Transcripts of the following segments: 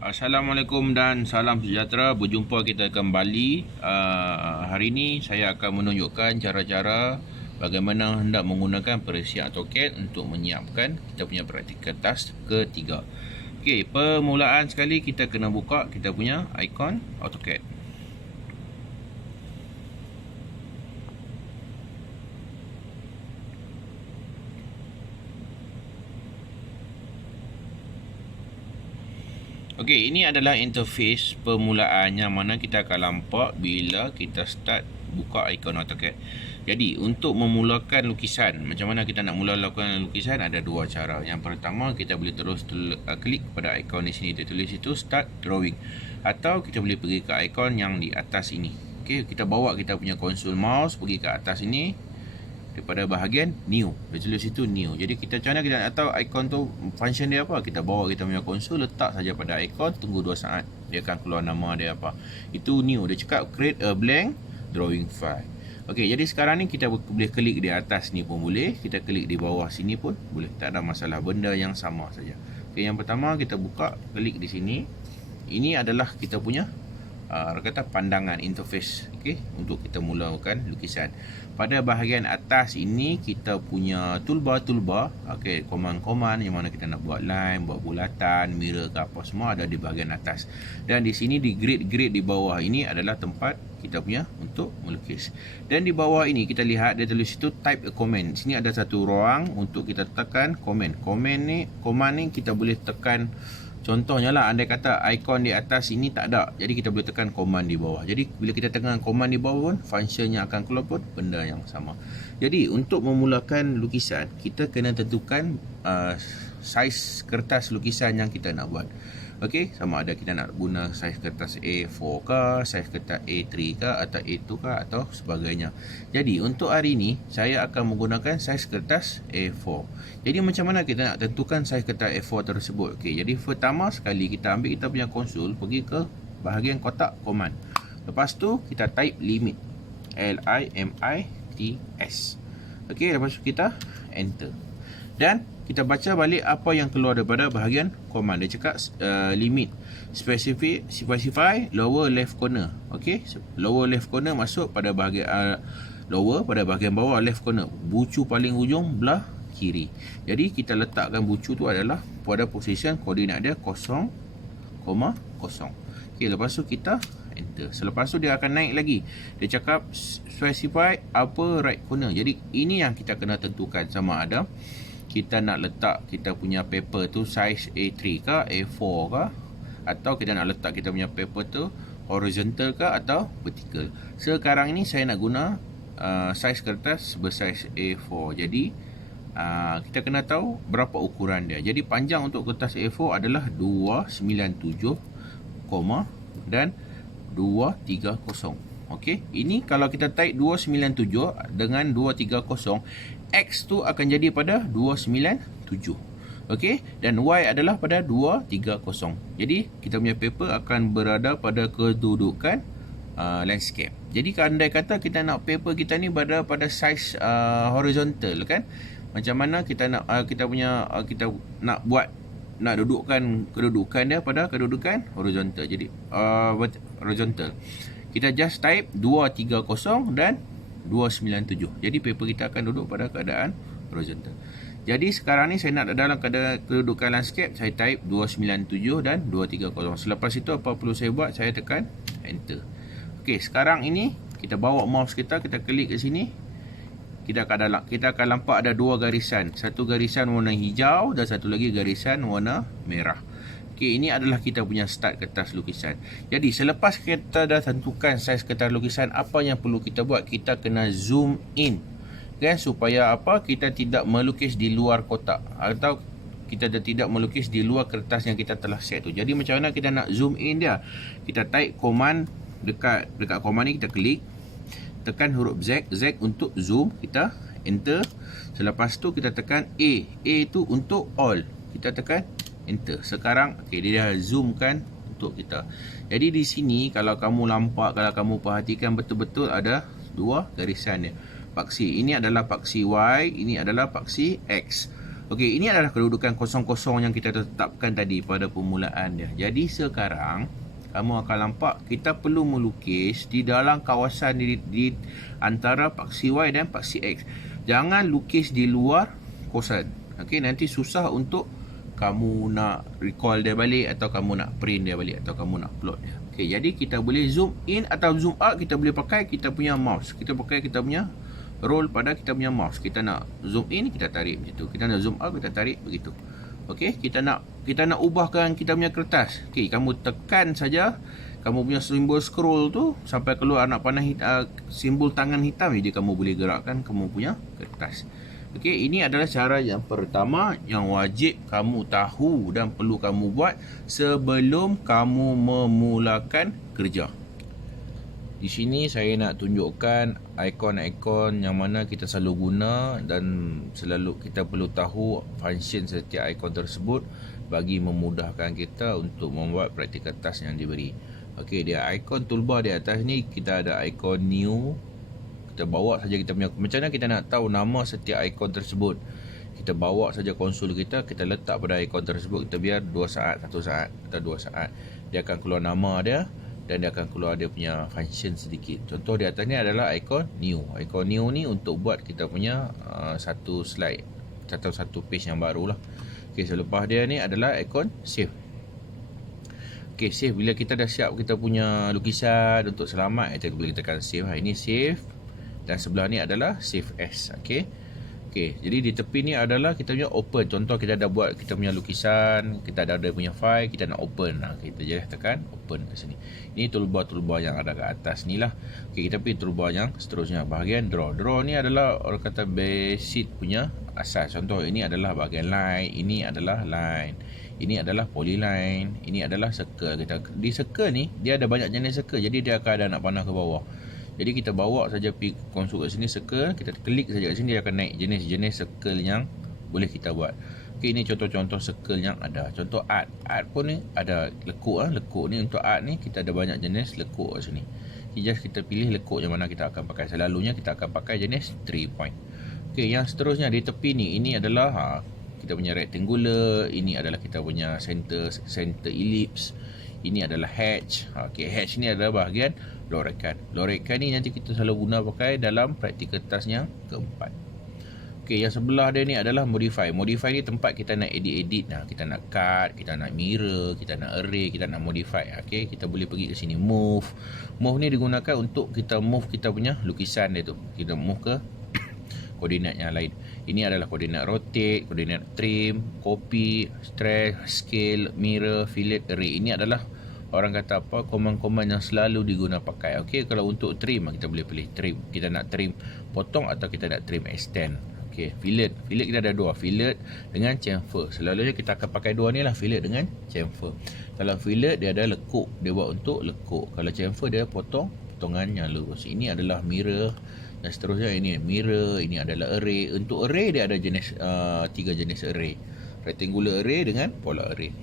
Assalamualaikum dan salam sejahtera. Berjumpa kita kembali. Hari ini saya akan menunjukkan cara-cara bagaimana hendak menggunakan perisian AutoCAD untuk menyiapkan kita punya praktikal task ketiga. Okey, permulaan sekali kita kena buka kita punya ikon AutoCAD. Okey, ini adalah interface permulaan yang mana kita akan nampak bila kita start buka ikon AutoCAD. Jadi, untuk memulakan lukisan, macam mana kita nak mula lakukan lukisan, ada dua cara. Yang pertama, kita boleh terus klik pada ikon di sini, dia tulis itu start drawing. Atau kita boleh pergi ke ikon yang di atas ini. Okey, kita bawa kita punya konsol mouse pergi ke atas ini. Daripada bahagian new, dia tulis itu new. Jadi kita macam mana kita nak tahu ikon tu function dia apa? Kita bawa kita punya konsol, letak saja pada ikon, tunggu 2 saat, dia akan keluar nama dia apa. Itu new. Dia cakap create a blank drawing file. Okey, jadi sekarang ni kita boleh klik di atas ni pun boleh, kita klik di bawah sini pun boleh, tak ada masalah, benda yang sama saja. Okey, yang pertama kita buka, klik di sini. Ini adalah kita punya kata pandangan interface, okey, untuk kita mulakan lukisan. Pada bahagian atas ini kita punya toolbar, okey, command-command yang mana kita nak buat line, buat bulatan, mirror ke apa, semua ada di bahagian atas. Dan di sini di grid di bawah ini adalah tempat kita punya untuk melukis. Dan di bawah ini kita lihat dia tulis itu type a comment. Sini ada satu ruang untuk kita tekan comment. Command ni kita boleh tekan. Contohnya lah, andai kata ikon di atas ini tak ada, jadi kita boleh tekan command di bawah. Jadi bila kita tekan command di bawah pun, functionnya akan keluar pun benda yang sama. Jadi untuk memulakan lukisan, kita kena tentukan saiz kertas lukisan yang kita nak buat. Okey, sama ada kita nak guna saiz kertas A4 ke, saiz kertas A3 ke, atau A2 ke, atau sebagainya. Jadi untuk hari ini saya akan menggunakan saiz kertas A4. Jadi macam mana kita nak tentukan saiz kertas A4 tersebut? Okey, jadi pertama sekali kita ambil kita punya konsol, pergi ke bahagian kotak command. Lepas tu kita type limit, LIMITS. Okey, lepas tu kita enter. Dan kita baca balik apa yang keluar daripada bahagian command. Dia cakap limit specify lower left corner. Okey, lower left corner masuk pada bahagian lower, pada bahagian bawah left corner, bucu paling hujung belah kiri. Jadi kita letakkan bucu tu adalah pada position koordinat dia 0,0. Okey, lepas tu kita enter. Selepas tu dia akan naik lagi. Dia cakap specify upper right corner. Jadi ini yang kita kena tentukan, sama ada kita nak letak kita punya paper tu saiz A3 ke, A4 ke, atau kita nak letak kita punya paper tu horizontal ke atau vertical. Sekarang ini saya nak guna saiz kertas bersaiz A4. Jadi kita kena tahu berapa ukuran dia. Jadi panjang untuk kertas A4 adalah 297, dan 230. Okey, ini kalau kita type 297 dengan 230, X tu akan jadi pada 297. Okey, dan Y adalah pada 230. Jadi kita punya paper akan berada pada kedudukan landscape. Jadi andai kata kita nak paper kita ni berada pada saiz horizontal kan, macam mana kita nak kita nak buat, nak dudukkan kedudukan dia pada kedudukan horizontal. Jadi horizontal, kita just type 230 dan 297. Jadi paper kita akan duduk pada keadaan horizontal. Jadi sekarang ni saya nak dalam keadaan kedudukan landscape, saya type 297 dan 230. Selepas itu apa perlu saya buat? Saya tekan enter. Okey, sekarang ini kita bawa mouse kita klik ke sini. Kita akan nampak ada dua garisan. Satu garisan warna hijau dan satu lagi garisan warna merah. Okey, ini adalah kita punya start kertas lukisan. Jadi selepas kita dah tentukan saiz kertas lukisan, apa yang perlu kita buat? Kita kena zoom in kan, supaya apa? Kita tidak melukis di luar kotak, atau kita tidak melukis di luar kertas yang kita telah set tu. Jadi macam mana kita nak zoom in dia? Kita type command dekat command ni, kita klik, tekan huruf Z untuk zoom, kita enter. Selepas tu kita tekan A tu untuk all, kita tekan enter. Sekarang okey, dia dah zoomkan untuk kita. Jadi di sini kalau kamu nampak, kalau kamu perhatikan betul-betul ada dua garisan dia. Paksi ini adalah paksi Y, ini adalah paksi X. Okey, ini adalah kedudukan kosong-kosong yang kita tetapkan tadi pada permulaan dia. Jadi sekarang kamu akan nampak kita perlu melukis di dalam kawasan di antara paksi Y dan paksi X. Jangan lukis di luar kosan. Okey, nanti susah untuk kamu nak recall dia balik, atau kamu nak print dia balik, atau kamu nak plot dia. Okey, jadi kita boleh zoom in atau zoom out. Kita boleh pakai kita punya mouse. Kita pakai kita punya roll pada kita punya mouse. Kita nak zoom in, kita tarik macam tu. Kita nak zoom out, kita tarik begitu. Okey, kita nak ubahkan kita punya kertas. Okey, kamu tekan saja kamu punya simbol scroll tu sampai keluar anak panah simbol tangan hitam, je kamu boleh gerakkan kamu punya kertas. Okey, ini adalah cara yang pertama yang wajib kamu tahu dan perlu kamu buat sebelum kamu memulakan kerja. Di sini saya nak tunjukkan ikon-ikon yang mana kita selalu guna, dan selalu kita perlu tahu function setiap ikon tersebut bagi memudahkan kita untuk membuat praktikal task yang diberi. Okey, dia ikon toolbar di atas ni kita ada ikon new. Kita bawa saja kita punya, macam mana kita nak tahu nama setiap ikon tersebut? Kita bawa saja konsol kita letak pada ikon tersebut, kita biar 2 saat, 1 saat atau 2 saat. Dia akan keluar nama dia dan dia akan keluar dia punya function sedikit. Contoh di atas ni adalah ikon new. Ikon new ni untuk buat kita punya satu slide atau satu page yang baru lah. Okey, selepas dia ni adalah ikon save. Okey, save. Bila kita dah siap kita punya lukisan untuk selamat, kita boleh tekan save. Ini save, dan sebelah ni adalah save as. Okey. Okey, jadi di tepi ni adalah kita punya open. Contoh kita dah buat kita punya lukisan, kita dah ada punya file, kita nak open. Kita je tekan open kat sini. Ini toolbar-toolbar yang ada kat atas ni lah. Okey, kita pergi toolbar yang seterusnya, bahagian draw. Draw ni adalah orang kata basic punya asas. Contoh ini adalah bahagian line, ini adalah line, ini adalah polyline, ini adalah circle. Di circle ni dia ada banyak jenis circle, jadi dia akan ada anak panah ke bawah. Jadi kita bawa saja pergi konsol kat sini circle, kita klik saja kat sini, dia akan naik jenis-jenis circle yang boleh kita buat. Okey, ini contoh-contoh circle yang ada. Contoh art. Art pun ni ada lekuk. Lekuk ni untuk art ni kita ada banyak jenis lekuk kat sini. Just kita pilih lekuk yang mana kita akan pakai. Selalunya kita akan pakai jenis 3 point. Okey, yang seterusnya di tepi ni, ini adalah kita punya rectangular, ini adalah kita punya center ellipse, ini adalah hatch. Okey, hatch ni adalah bahagian lorekan. Lorekan ni nanti kita selalu guna pakai dalam praktikal task yang keempat. Okey, yang sebelah dia ni adalah modify. Modify ni tempat kita nak edit. Kita nak cut, kita nak mirror, kita nak array, kita nak modify. Okey, kita boleh pergi ke sini move. Move ni digunakan untuk kita move kita punya lukisan dia tu. Kita move ke koordinat yang lain. Ini adalah koordinat rotate, koordinat trim, copy, stretch, scale, mirror, fillet, array. Ini adalah orang kata apa, command-command yang selalu diguna pakai. Okey, kalau untuk trim kita boleh pilih trim. Kita nak trim potong atau kita nak trim extend. Okey, fillet. Fillet kita ada dua, fillet dengan chamfer. Selalunya kita akan pakai dua ni lah, fillet dengan chamfer. Kalau fillet dia ada lekuk, dia buat untuk lekuk. Kalau chamfer dia potongan yang lurus. Ini adalah mirror, dan seterusnya ini mirror, ini adalah array. Untuk array dia ada jenis 3 jenis array. Rectangular array dengan polar array.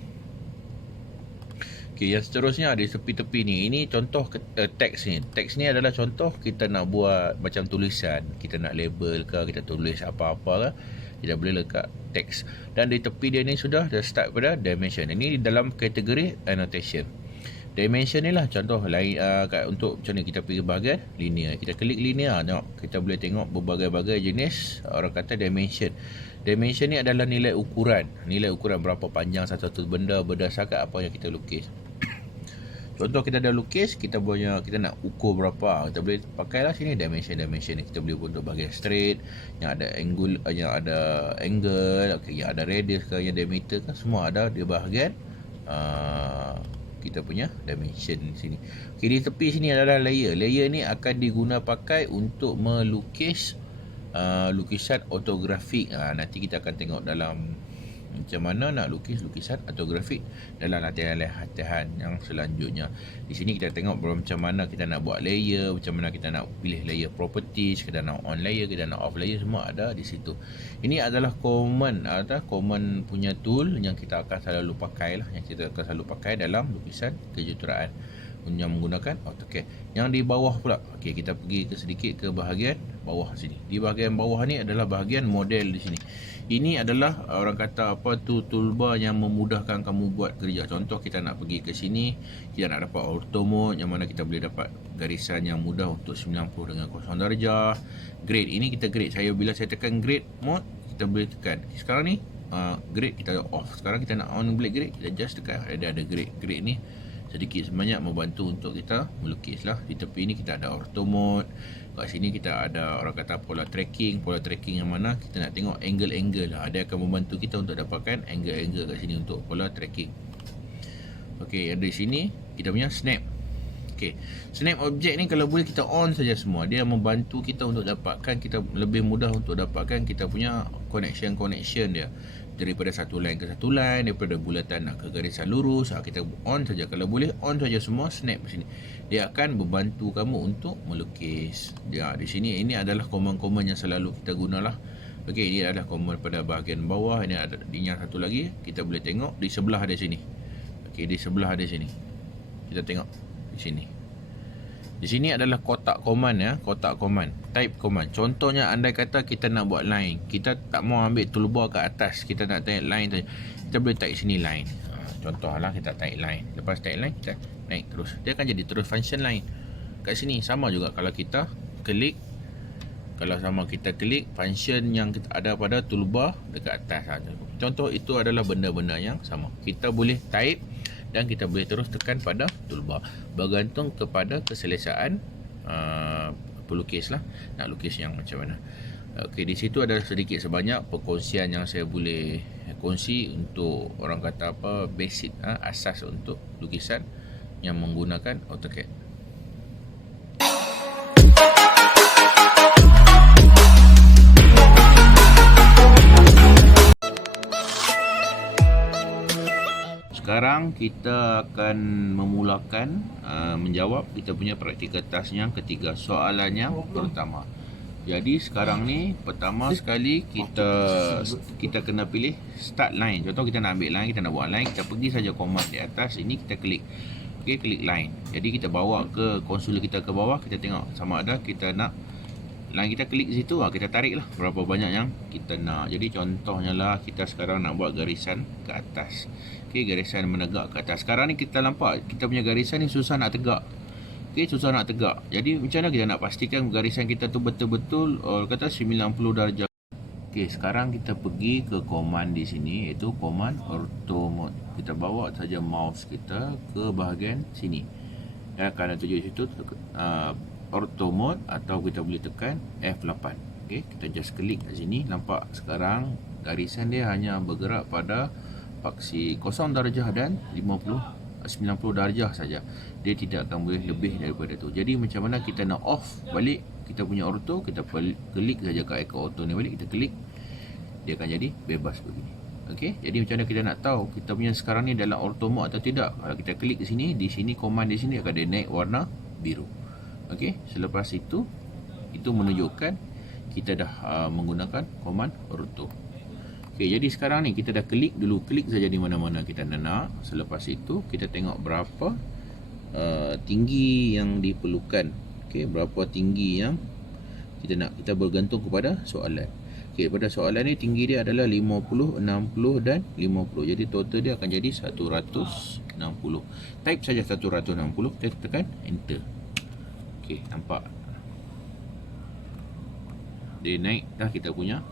Okey, yang seterusnya di tepi-tepi ni, ini contoh teks ni. Teks ni adalah contoh kita nak buat macam tulisan, kita nak label ke, kita tulis apa-apa ke, kita boleh letak teks. Dan di tepi dia ni sudah start pada dimension. Ini dalam kategori annotation. Dimension ni lah contoh lain untuk macam ni, kita pergi bahagian linear. Kita klik linear, tengok kita boleh tengok berbagai-bagai jenis orang kata dimension. Dimension ni adalah nilai ukuran. Nilai ukuran berapa panjang satu benda berdasarkan apa yang kita lukis. Contoh kita dah lukis, kita nak ukur berapa, kita boleh pakailah sini dimension ni. Kita boleh untuk bahagian straight, yang ada angle, okey, yang ada radius ke, yang diameter ke, semua ada di bahagian kita punya dimension di sini. Okey, di tepi sini adalah layer. Layer ni akan diguna pakai untuk melukis lukisan ortografik. Nanti kita akan tengok dalam macam mana nak lukis lukisan ortografik dalam latihan-latihan yang selanjutnya. Di sini kita tengok macam mana kita nak buat layer, macam mana kita nak pilih layer properties, kita nak on layer, kita nak off layer, semua ada di situ. Ini adalah common punya tool yang kita akan selalu pakai lah, yang kita akan selalu pakai dalam lukisan kejuruteraan. yang menggunakan AutoCAD. Yang di bawah pula, okey, kita pergi sedikit ke bahagian bawah sini. Di bahagian bawah ni adalah bahagian model di sini. Ini adalah orang kata apa tu, toolbar yang memudahkan kamu buat kerja. Contoh kita nak pergi ke sini, kita nak dapat auto mode yang mana kita boleh dapat garisan yang mudah untuk 90 dengan 0 darjah. Grade, ini kita grade. Bila saya tekan grade mode, kita boleh tekan. Sekarang ni grade kita off. Sekarang kita nak on grade, kita just tekan ada grade. Grade ni sedikit sebanyak membantu untuk kita melukis lah. Di tepi ni kita ada auto mode. Kat sini kita ada orang kata pola tracking. Pola tracking yang mana kita nak tengok angle-angle lah. Dia akan membantu kita untuk dapatkan angle-angle kat sini untuk pola tracking. Okey, ada di sini kita punya snap. Okey, snap object ni kalau boleh kita on saja semua. Dia membantu kita untuk dapatkan, kita lebih mudah untuk dapatkan kita punya connection dia. Daripada satu line ke satu line, daripada bulatan nak ke garisan lurus, kita on saja. Kalau boleh on saja semua, snap di sini. Dia akan membantu kamu untuk melukis. Di sini ini adalah komen-komen yang selalu kita gunalah. Okey, ini adalah komen pada bahagian bawah. Ini ada yang satu lagi kita boleh tengok di sebelah ada sini. Okey, di sebelah ada sini. Kita tengok di sini. Di sini adalah kotak command ya, kotak command, type command. Contohnya andai kata kita nak buat line, kita tak mau ambil toolbar kat atas, kita nak type line saja. Kita boleh type sini line. Contohlah kita type line. Lepas type line kita naik terus. Dia akan jadi terus function line. Kat sini sama juga kalau kita klik, function yang kita ada pada toolbar dekat atas. Contoh itu adalah benda-benda yang sama. Kita boleh type dan kita boleh terus tekan pada toolbar, bergantung kepada keselesaan pelukis lah, nak lukis yang macam mana. Okey, di situ ada sedikit sebanyak perkongsian yang saya boleh kongsi untuk orang kata apa, basic asas untuk lukisan yang menggunakan AutoCAD. Sekarang kita akan memulakan menjawab kita punya praktikal task yang ketiga, soalan yang pertama. Jadi sekarang ni pertama sekali kita kena pilih start line. Contoh kita nak ambil line, kita nak buat line, kita pergi saja command di atas ini, kita klik. Okey, klik line. Jadi kita bawa ke konsol kita ke bawah, kita tengok sama ada kita nak line, kita klik situ, kita tarik lah berapa banyak yang kita nak. Jadi contohnya lah kita sekarang nak buat garisan ke atas. Okey, garisan menegak ke atas. Sekarang ni kita nampak kita punya garisan ni susah nak tegak. Okey, susah nak tegak. Jadi macam mana kita nak pastikan garisan kita tu betul-betul kata 90 darjah. Okey, sekarang kita pergi ke command di sini, iaitu command auto mode. Kita bawa saja mouse kita ke bahagian sini. Dia akan tunjuk situ auto mode, atau kita boleh tekan F8. Okey, kita just klik kat sini. Nampak sekarang garisan dia hanya bergerak pada faksi 0 darjah dan 90 darjah saja. Dia tidak akan boleh lebih daripada tu. Jadi macam mana kita nak off balik kita punya auto, kita klik saja kat ikon auto ni balik, kita klik, dia akan jadi bebas begini. Okey, jadi macam mana kita nak tahu kita punya sekarang ni dalam auto mode atau tidak? Kalau kita klik di sini command di sini akan dia naik warna biru. Okey, selepas itu menunjukkan kita dah menggunakan command auto. Okey, jadi sekarang ni kita dah klik saja di mana-mana kita nak. Selepas itu kita tengok berapa tinggi yang diperlukan. Okey, berapa tinggi yang kita nak. Kita bergantung kepada soalan. Okey, pada soalan ni tinggi dia adalah 50, 60 dan 50. Jadi total dia akan jadi 160. Type saja 160, kita tekan enter. Okey, nampak dia naik dah kita punya.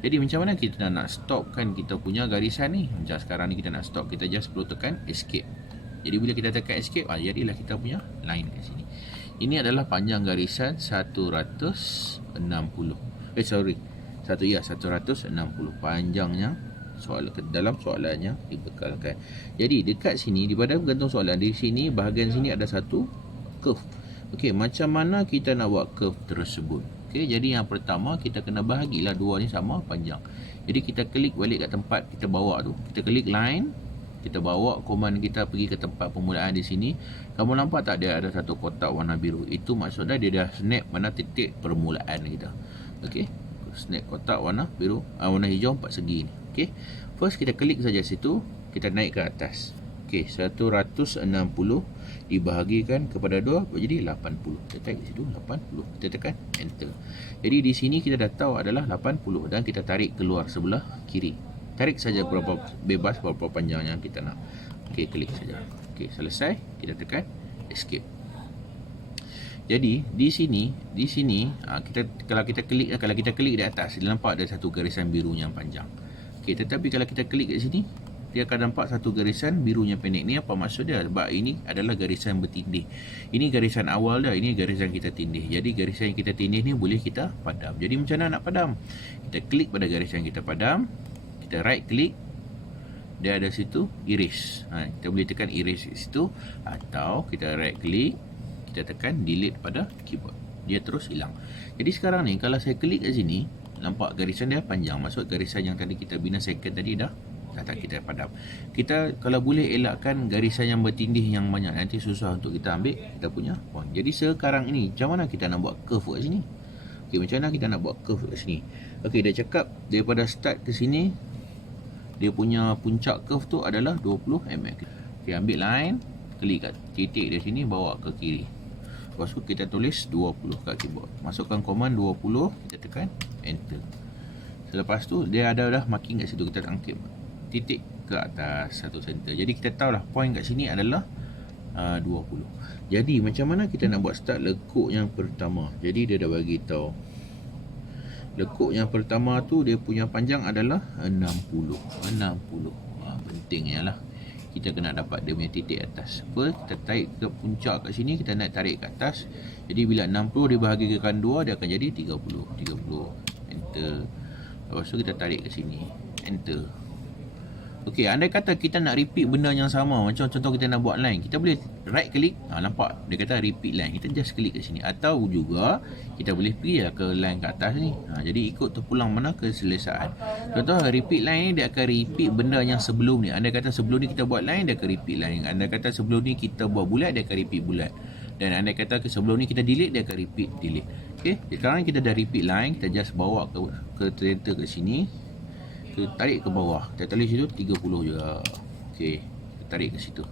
Jadi macam mana kita nak stopkan kita punya garisan ni? Macam sekarang ni kita nak stop, kita just perlu tekan escape. Jadi bila kita tekan escape, jadilah kita punya line kat sini. Ini adalah panjang garisan 160. 160 panjangnya dalam soalannya dibekalkan. Jadi dekat sini di pada gantung soalan, di sini bahagian sini ada satu curve. Okey, macam mana kita nak buat curve tersebut? Okey, jadi yang pertama kita kena bahagilah dua ni sama panjang. Jadi kita klik balik kat tempat kita bawa tu. Kita klik line, kita bawa command kita pergi ke tempat permulaan di sini. Kamu nampak tak dia ada satu kotak warna biru? Itu maksudnya dia dah snap mana titik permulaan kita. Okey, snap kotak warna biru, warna hijau 4 segi ni. Okey, first kita klik saja situ, kita naik ke atas. Okey, Okey, 160 dibahagikan kepada 2 jadi 80. Kita type di situ 80. Kita tekan enter. Jadi di sini kita dah tahu adalah 80 dan kita tarik keluar sebelah kiri. Tarik saja berapa bebas, berapa panjang yang kita nak. Okey, klik saja. Okey, selesai. Kita tekan escape. Jadi di sini kita kalau kita klik di atas, dia nampak ada satu garisan biru yang panjang. Okey, tetapi kalau kita klik kat sini, dia akan nampak satu garisan birunya pendek. Ni apa maksud dia? Sebab ini adalah garisan bertindih. Ini garisan awal dah, ini garisan kita tindih. Jadi garisan yang kita tindih ni boleh kita padam. Jadi macam mana nak padam? Kita klik pada garisan yang kita padam, kita right click, dia ada situ erase. Kita boleh tekan erase di situ, atau kita right click, kita tekan delete pada keyboard. Dia terus hilang. Jadi sekarang ni kalau saya klik kat sini, nampak garisan dia panjang. Maksud garisan yang tadi kita bina second tadi dah tak kita padam. Kita kalau boleh elakkan garisan yang bertindih yang banyak, nanti susah untuk kita ambil kita punya point. Jadi sekarang ini macam mana kita nak buat curve kat sini? Okey, macam mana kita nak buat curve kat sini? Okey, dia cakap daripada start ke sini, dia punya puncak curve tu adalah 20 mm. Okey, ambil line, klik kat titik di sini, bawa ke kiri. Lepas tu kita tulis 20 kat keyboard. Masukkan command 20, kita tekan enter. Selepas tu dia ada dah marking kat situ, kita angkit titik ke atas satu center. Jadi kita tahulah point kat sini adalah 20. Jadi macam mana kita nak buat start lekuk yang pertama? Jadi dia dah bagi tahu lekuk yang pertama tu dia punya panjang adalah 60. Pentingnya lah kita kena dapat dia punya titik atas. Kita tarik ke puncak kat sini, kita nak tarik ke atas. Jadi bila 60 dibahagikan 2, dia akan jadi 30. Enter. Lepas tu kita tarik ke sini, enter. Okey, andai kata kita nak repeat benda yang sama, macam contoh kita nak buat line, kita boleh right click, nampak dia kata repeat line, kita just klik ke sini. Atau juga kita boleh pergi ke line kat atas ni. Jadi ikut terpulang mana keselesaan. Contoh repeat line ni dia akan repeat benda yang sebelum ni. Andai kata sebelum ni kita buat line, dia akan repeat line. Andai kata sebelum ni kita buat bulat, dia akan repeat bulat. Dan andai kata sebelum ni kita delete, dia akan repeat delete. Okey, sekarang kita dah repeat line, kita just bawa ke center ke sini. Kita tarik ke bawah, kita tulis situ 30 je. Okey, kita tarik ke situ.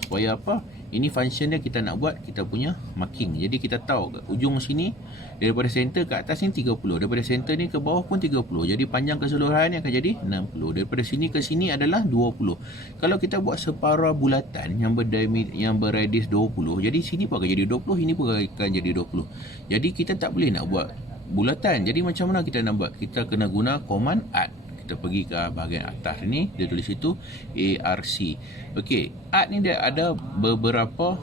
Supaya apa? Ini function dia kita nak buat kita punya marking. Jadi kita tahu ke ujung sini daripada center ke atas ni 30, daripada center ni ke bawah pun 30. Jadi panjang keseluruhan akan jadi 60. Daripada sini ke sini adalah 20. Kalau kita buat separuh bulatan yang berradius 20, jadi sini pun akan jadi 20, ini pun akan jadi 20. Jadi kita tak boleh nak buat bulatan. Jadi macam mana kita nak buat? Kita kena guna command art. Kita pergi ke bahagian atas ni, dia tulis itu ARC. Okey, art ni dia ada beberapa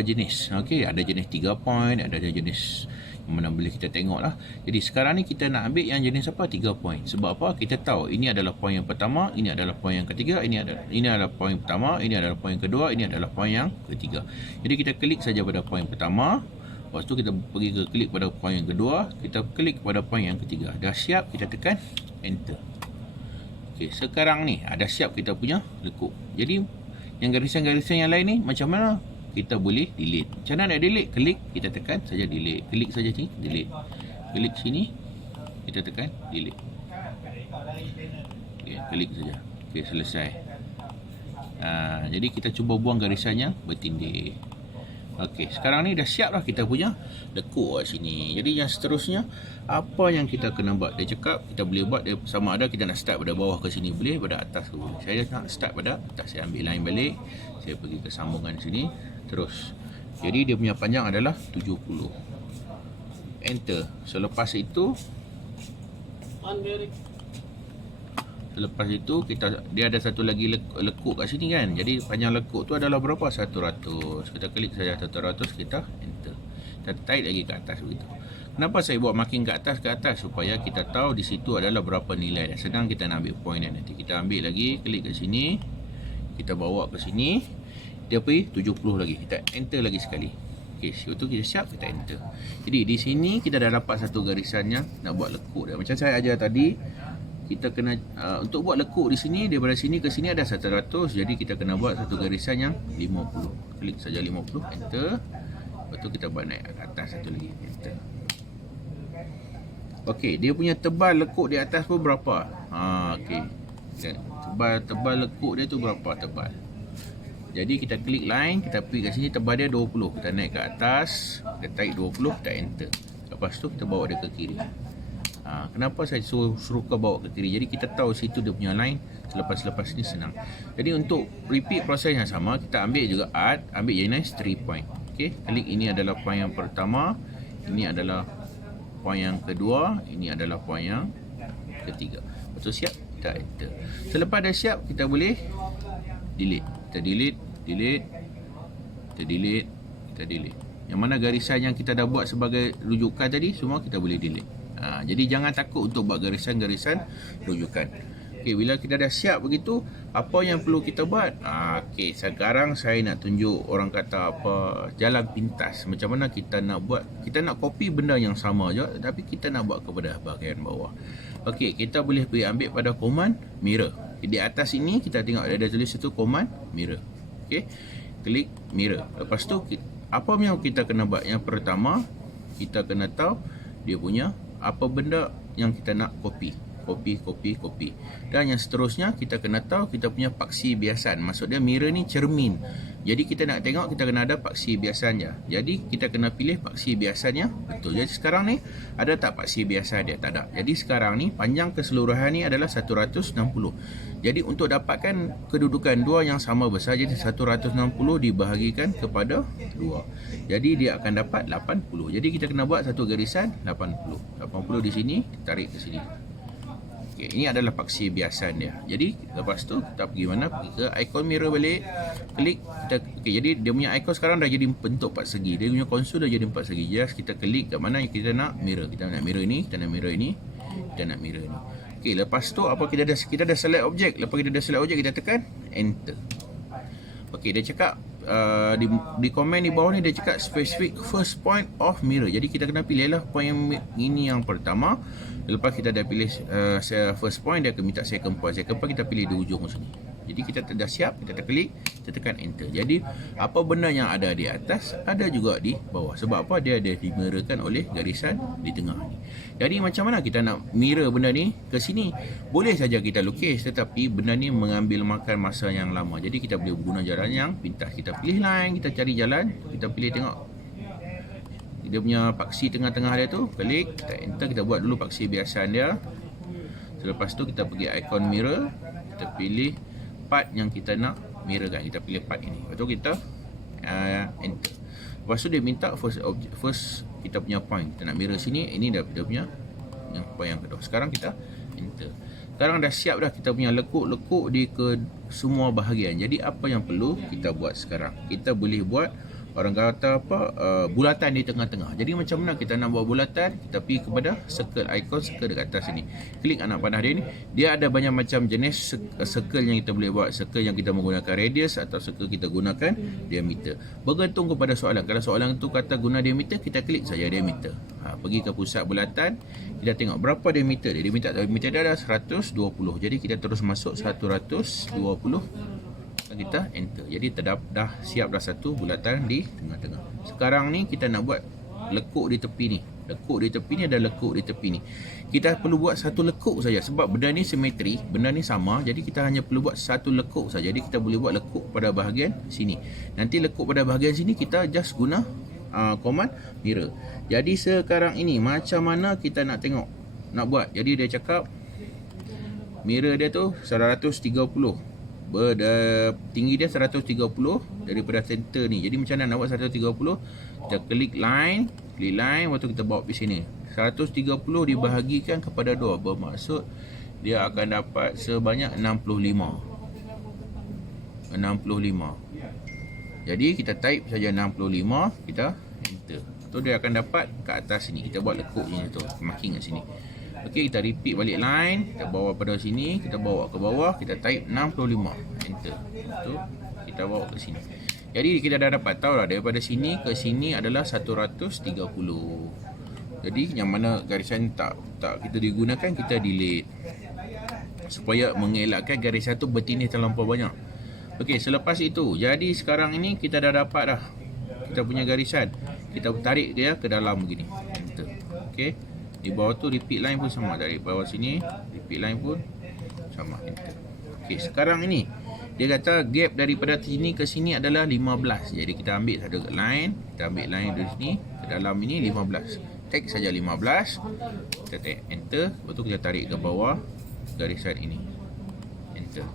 jenis. Okey, ada jenis 3 point, ada jenis yang mana boleh kita tengok lah. Jadi sekarang ni kita nak ambil yang jenis apa? 3 point. Sebab apa? Kita tahu ini adalah point yang pertama, ini adalah point yang ketiga, ini adalah point pertama, ini adalah point kedua, ini adalah point yang ketiga. Jadi kita klik saja pada point pertama. Lepas tu kita pergi ke klik pada point yang kedua, kita klik pada point yang ketiga. Dah siap, kita tekan enter. Okey, sekarang ni dah siap kita punya lekuk. Jadi yang garisan-garisan yang lain ni macam mana kita boleh delete? Macam mana nak delete? Klik, kita tekan saja delete. Klik saja sini, delete. Klik sini, kita tekan delete. Okey, klik saja. Okey, selesai. Jadi kita cuba buang garisan yang bertindih. Okey, sekarang ni dah siap lah kita punya lekuk kat sini. Jadi yang seterusnya, apa yang kita kena buat? Dia cakap kita boleh buat dia sama ada kita nak start pada bawah ke sini boleh, pada atas ke boleh. Saya nak start pada atas. Saya ambil line balik, saya pergi ke sambungan sini, terus. Jadi dia punya panjang adalah 70. Enter. Selepas itu dia ada satu lagi lekuk kat sini kan. Jadi panjang lekuk tu adalah berapa? 100. Kita klik saja 100, kita enter. Kita tarik lagi ke atas begitu. Kenapa saya buat marking ke atas? Supaya kita tahu di situ adalah berapa nilai. Senang kita nak ambil point dan nanti kita ambil lagi, klik ke sini, kita bawa ke sini, dia pergi 70 lagi. Kita enter lagi sekali. Okey, itu kita siap, kita enter. Jadi di sini kita dah dapat satu garisannya nak buat lekuk dia. Macam saya ajar tadi, kita kena untuk buat lekuk di sini, daripada sini ke sini ada 100. Jadi kita kena buat satu garisan yang 50. Klik saja 50, enter. Lepas tu kita buat naik ke atas satu lagi, enter. Okey, dia punya tebal lekuk di atas pun berapa? Okey. Tebal lekuk dia tu berapa tebal. Jadi kita klik line, kita pergi kat sini, tebal dia 20. Kita naik ke atas, kita type 20, kita enter. Lepas tu kita bawa dia ke kiri. Kenapa saya suruh kau bawa ke kiri? Jadi kita tahu situ dia punya line. Selepas ni senang. Jadi untuk repeat proses yang sama, kita ambil juga art, ambil yang nice 3 point. Okey, klik ini adalah point yang pertama, ini adalah point yang kedua, ini adalah point yang ketiga. Betul, siap, kita enter. Selepas dah siap, kita boleh delete. Kita delete. Yang mana garisan yang kita dah buat sebagai rujukan tadi, semua kita boleh delete. Jadi jangan takut untuk buat garisan-garisan rujukan. Okey, bila kita dah siap begitu, apa yang perlu kita buat? Okey, sekarang saya nak tunjuk, orang kata apa, jalan pintas. Macam mana kita nak buat, kita nak copy benda yang sama je, tapi kita nak buat kepada bahagian bawah. Okey, kita boleh pergi ambil pada command mirror. Di atas ini kita tengok ada tulis itu command mirror. Okey, klik mirror. Lepas tu apa yang kita kena buat? Yang pertama, kita kena tahu dia punya apa benda yang kita nak copy. Dan yang seterusnya kita kena tahu kita punya paksi biasan. Maksud dia mirror ni cermin. Jadi kita nak tengok, kita kena ada paksi biasannya. Jadi kita kena pilih paksi biasannya betul. Jadi sekarang ni ada tak paksi biasa dia? Tak ada. Jadi sekarang ni panjang keseluruhan ni adalah 160. Jadi untuk dapatkan kedudukan dua yang sama besar, jadi 160 dibahagikan kepada 2. Jadi dia akan dapat 80. Jadi kita kena buat satu garisan 80. 80 di sini, tarik ke sini. Okay, ini adalah paksi biasan dia. Jadi lepas tu kita pergi mana? Pergi ke icon mirror balik. Klik kita. Okay, jadi dia punya icon sekarang dah jadi bentuk 4 segi. Dia punya konsol dah jadi 4 segi. Just kita klik kat mana yang kita nak mirror. Kita nak mirror ni, kita nak mirror ini, kita nak mirror ni. Okay, lepas tu apa kita dah select objek. Lepas kita dah select objek, kita tekan enter. Okay, dia cakap di komen di bawah ni dia cakap specific first point of mirror. Jadi kita kena pilih lah point yang ini yang pertama. Lepas kita dah pilih first point, dia akan minta second point. Second point kita pilih di ujung sini. Jadi kita dah siap, kita klik, kita tekan enter. Jadi apa benda yang ada di atas ada juga di bawah. Sebab apa? Dia ada dimirrorkan oleh garisan di tengah ni. Jadi macam mana kita nak mirror benda ni ke sini? Boleh saja kita lukis, tetapi benda ni mengambil makan masa yang lama. Jadi kita boleh guna jalan yang pintas. Kita pilih line, kita cari jalan, kita pilih tengok dia punya paksi tengah-tengah dia tu, klik, kita enter, kita buat dulu paksi biasan dia. Selepas tu kita pergi icon mirror, kita pilih part yang kita nak mirrorkan, kita pilih part ini. Lepas tu kita enter. Lepas tu dia minta first kita punya point, kita nak mirror sini, ini dia punya yang point yang kedua. Sekarang kita enter. Sekarang dah siap dah kita punya lekuk-lekuk di ke semua bahagian. Jadi apa yang perlu kita buat sekarang? Kita boleh buat, orang kata apa, bulatan di tengah-tengah. Jadi macam mana kita nak buat bulatan? Kita pergi kepada circle, icon circle dekat atas sini. Klik anak panah dia ni. Dia ada banyak macam jenis circle yang kita boleh buat. Circle yang kita menggunakan radius atau circle kita gunakan diameter. Bergantung kepada soalan. Kalau soalan tu kata guna diameter, kita klik saja diameter. Pergi ke pusat bulatan, kita tengok berapa diameter dia. Diameter dia ada 120. Jadi kita terus masuk 120. Kita enter. Jadi dah siap dah satu bulatan di tengah-tengah. Sekarang ni kita nak buat lekuk di tepi ni. Lekuk di tepi ni ada lekuk di tepi ni. Kita perlu buat satu lekuk saja sebab benda ni simetri, benda ni sama. Jadi kita hanya perlu buat satu lekuk saja. Jadi kita boleh buat lekuk pada bahagian sini. Nanti lekuk pada bahagian sini kita just guna command mirror. Jadi sekarang ini macam mana kita nak tengok, nak buat. Jadi dia cakap mirror dia tu 130. Tinggi dia 130 daripada center ni. Jadi macam mana nak buat 130? Kita klik line, waktu kita bawa pergi sini. 130 dibahagikan kepada 2, bermaksud dia akan dapat sebanyak 65. Jadi kita type saja 65, kita enter. Tu dia akan dapat kat atas sini. Kita buat lekuknya tu, marking kat sini. Okey, kita repeat balik line, kita bawa pada sini, kita bawa ke bawah, kita type 65, enter. Tu kita bawa ke sini. Jadi kita dah dapat tahu lah daripada sini ke sini adalah 130. Jadi yang mana garisan tak kita digunakan, kita delete supaya mengelakkan garisan tu bertindih terlampau banyak. Okey, selepas itu, jadi sekarang ini kita dah dapat dah kita punya garisan. Kita tarik dia ke dalam begini. Enter. Okey. Di bawah tu repeat line pun sama, dari bawah sini repeat line pun sama, enter. Okey, sekarang ini dia kata gap daripada sini ke sini adalah 15. Jadi kita ambil satu line, kita ambil line dari sini ke dalam ini 15. Tag saja 15. Kita tag enter, lepas tu kita tarik ke bawah garisan ini. Enter.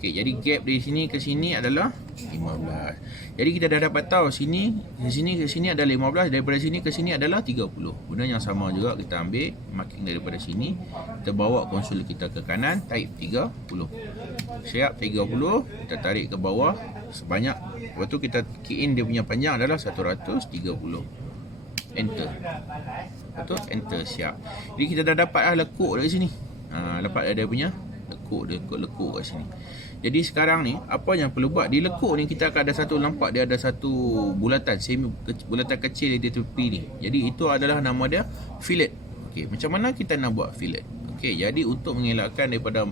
Okey, jadi gap dari sini ke sini adalah 15. Jadi kita dah dapat tahu sini ke sini ke sini adalah 15, daripada sini ke sini adalah 30. Benda yang sama juga kita ambil marking daripada sini, kita bawa konsol kita ke kanan, type 30. Siap 30, kita tarik ke bawah sebanyak, lepas tu kita key in dia punya panjang adalah 130. Enter. Lepas tu enter, siap. Jadi kita dah dapat lekuk dari sini. Dapat ada punya lekuk kat sini. Jadi sekarang ni apa yang perlu buat, di lekuk ni kita akan ada satu, nampak dia ada satu bulatan bulatan kecil di tepi ni. Jadi itu adalah nama dia fillet. Okey, macam mana kita nak buat fillet? Okey, jadi untuk mengelakkan daripada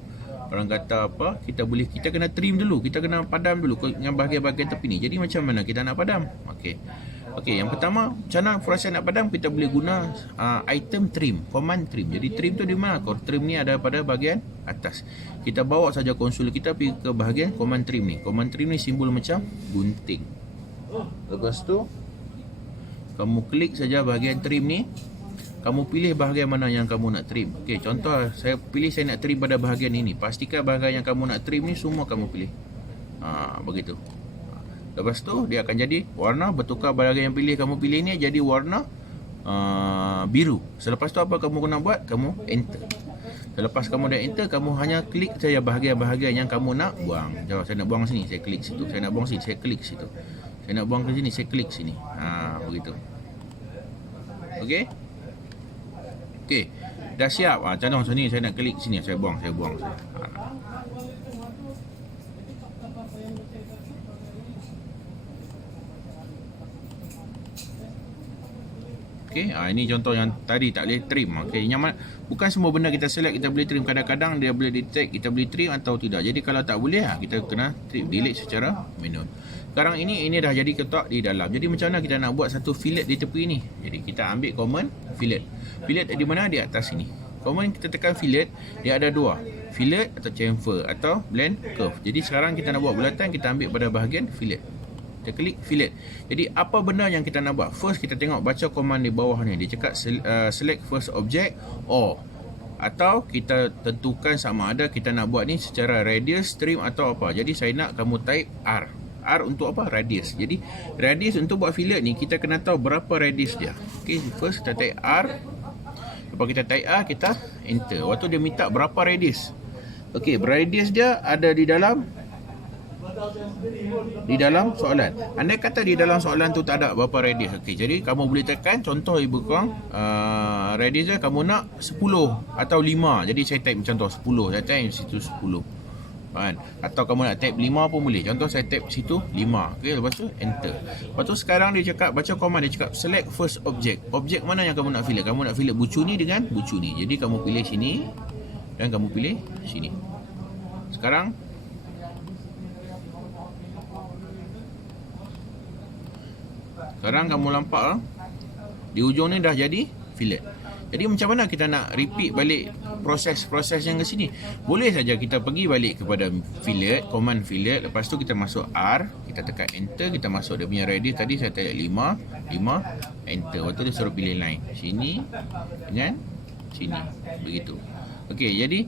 orang kata apa, kita kena trim dulu, kita kena padam dulu dengan bahagian-bahagian tepi ni. Jadi macam mana kita nak padam? Okey, yang pertama, macam mana proses nak padam, kita boleh guna item trim, command trim. Jadi trim tu di mana? Trim ni ada pada bahagian atas. Kita bawa saja konsol kita pergi ke bahagian command trim ni. Command trim ni simbol macam gunting. Lepas tu kamu klik saja bahagian trim ni. Kamu pilih bahagian mana yang kamu nak trim. Okey, contoh saya nak trim pada bahagian ini. Pastikan bahagian yang kamu nak trim ni semua kamu pilih. Begitu. Lepas tu dia akan jadi warna bertukar, bahagian yang kamu pilih ni jadi warna biru. Selepas tu apa kamu kena buat? Kamu enter. Selepas kamu dah enter, kamu hanya klik saja bahagian-bahagian yang kamu nak buang. Jawab, saya nak buang sini, saya klik situ. Saya nak buang sini, saya klik situ. Saya nak buang ke sini, saya klik sini. Begitu. Okey? Okey. Dah siap. Contoh sini saya nak klik sini, saya buang. Okey, ini contoh yang tadi tak boleh trim. Okey, bukan semua benda kita select kita boleh trim. Kadang-kadang dia boleh detect kita boleh trim atau tidak. Jadi kalau tak boleh, kita kena trim, delete secara manual. Sekarang ini dah jadi ketok di dalam. Jadi macam mana kita nak buat satu fillet di tepi ni? Jadi kita ambil command fillet. Fillet di mana? Di atas sini. Command kita tekan fillet, dia ada dua, fillet atau chamfer atau blend curve. Jadi sekarang kita nak buat bulatan, kita ambil pada bahagian fillet. Kita klik fillet. Jadi apa benda yang kita nak buat? First kita tengok baca command di bawah ni. Dia cakap select first object or, atau kita tentukan sama ada kita nak buat ni secara radius, trim atau apa. Jadi saya nak kamu type R. R untuk apa? Radius. Jadi radius untuk buat fillet ni kita kena tahu berapa radius dia. Okey, first kita type R. Lepas kita type R, kita enter. Waktu dia minta berapa radius. Okey, radius dia ada di dalam soalan. Andai kata di dalam soalan tu tak ada berapa radius. Okey, jadi kamu boleh tekan contoh ibu korang, radius dia kamu nak 10 atau 5. Jadi saya type contoh 10. Saya type situ 10. Kan? Atau kamu nak type 5 pun boleh. Contoh saya type situ 5. Okey, lepas tu enter. Lepas tu sekarang dia cakap baca command, dia cakap select first object. Objek mana yang kamu nak fillet? Kamu nak fillet bucu ni dengan bucu ni. Jadi kamu pilih sini dan kamu pilih sini. Sekarang kamu nampak di ujung ni dah jadi fillet. Jadi macam mana kita nak repeat balik proses yang ke sini? Boleh saja kita pergi balik kepada fillet, command fillet. Lepas tu kita masuk R, kita tekan enter, kita masuk dia punya radius. Tadi saya type 5, enter. Waktu dia suruh pilih line sini dengan sini. Begitu. Okey, jadi